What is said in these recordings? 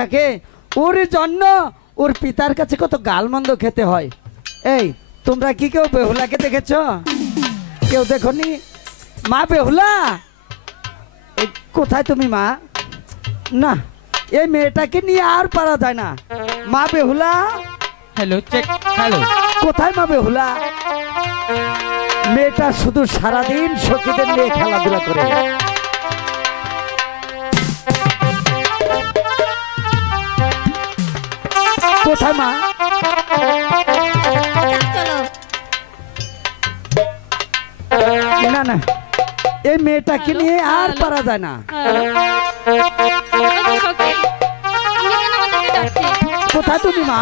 থাকে ওর জন্য ওর পিতার কাছে কত গালমন্দ খেতে হয়। এই তোমরা কি কেউ বেহুলাকে দেখেছ? কেউ দেখনি? মা বেহুলা কোথায় তুমি মা? না এই মেয়েটাকে নিয়ে আর পারা যায় না। মা বেহুলা, হ্যালো চেক, হ্যালো কোথায় মা বেহুলা? মেয়েটা শুধু সারাদিন সখীদের নিয়ে খেলাধুলা করে। কোথায় মা? না না এই মেয়েটাকে নিয়ে আর পারা যায় না। কোথায় তুমি মা?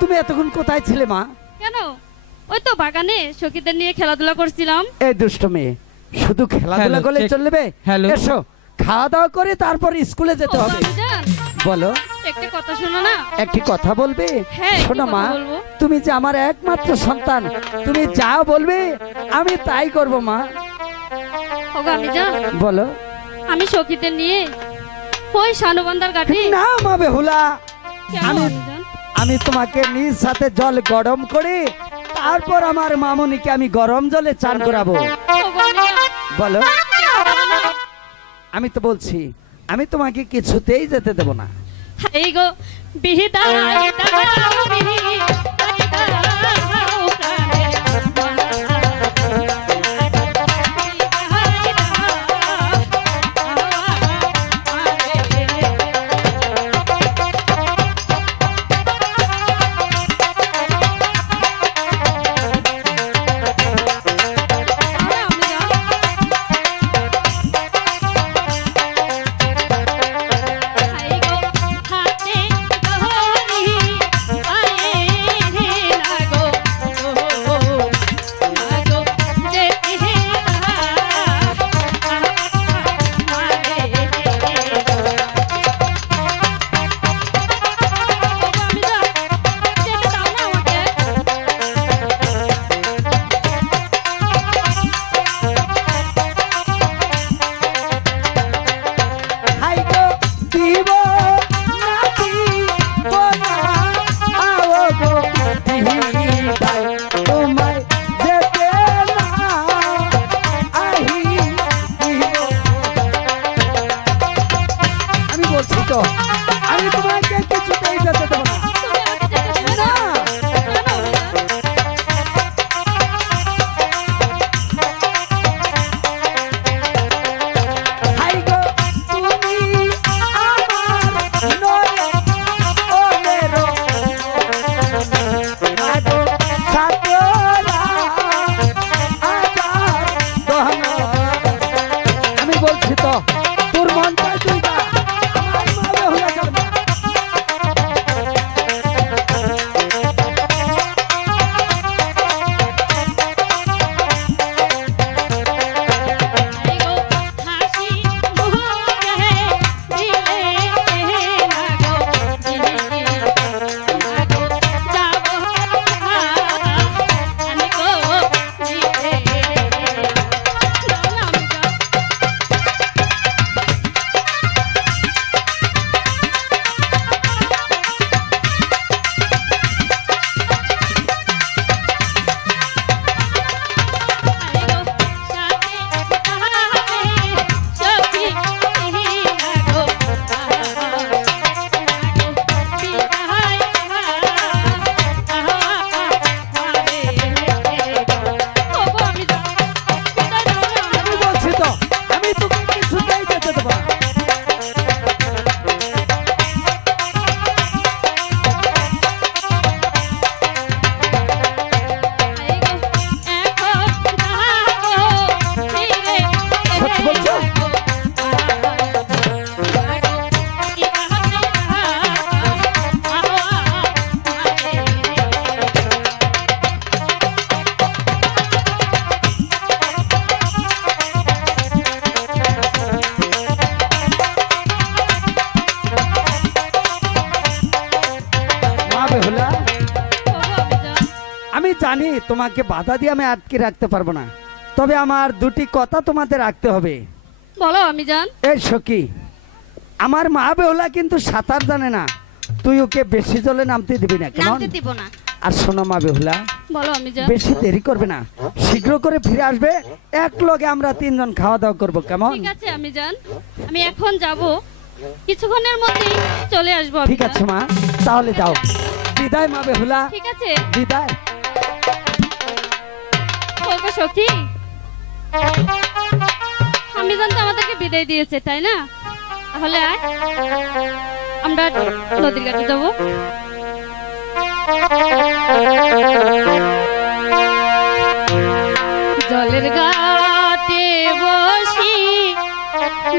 তুমি এতক্ষণ কোথায় ছিলে মা? কেন? ওই তো বাগানে সখীদের নিয়ে খেলাধুলা করছিলাম। এই দুষ্ট মেয়ে, শুধু খেলাধুলা করলে চলবে? এসো খাওয়া দাওয়া করে তারপর স্কুলে যেতে হবে। বলো একটি কথা শোনো না। একটি কথা বলবে? শোনো মা, তুমি যে আমার একমাত্র সন্তান, তুমি যা বলবে আমি তাই করব মা। বলো। আমি সখীদের নিয়ে ওই শানুবান্দার ঘাটে। না মা বেহুলা, আমি তোমাকে নিজ সাথে জল গরম করে তারপর আমার মামুনিকে আমি গরম জলে চান করাবো। বলো। আমি তো বলছি আমি তোমাকে কিছুতেই যেতে দেব না। এই গো বিহিদায় দাও বিহি আমি জানি তোমাকে বাধা দিয়ে আমি আটকে রাখতে পারবো না, তবে আমার দুটি কথা তোমাদের রাখতে হবে। বলো আমি জান। এই সখী, আমার মা বেহুলা কিন্তু সাঁতার জানে না, তুই ওকে বেশি জলে নামতে দিবি না, কেমন? নামতে দিব না। আর শোনো মা বেহুলা, বলো আমি জান। বেশি দেরি করবে না, শীঘ্র করে ফিরে আসবে, এক লগে আমরা তিনজন খাওয়া দাওয়া করবো, কেমন? ঠিক আছে আমি জান, আমি এখন যাব, কিছুক্ষণের মধ্যেই চলে আসবো। ঠিক আছে মা, তাহলে যাও। বিদায় মা বেহুলা। ঠিক আছে, বিদায়। ওগো সখী, আমি জানতে আমাদেরকে বিদায় দিয়েছে, তাই না? তাহলে আয়, আমরা নদীর ঘাটে যাব। জলের ঘাটে বসি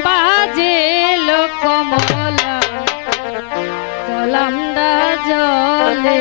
বাজে লোকমলা, জলামদা জলে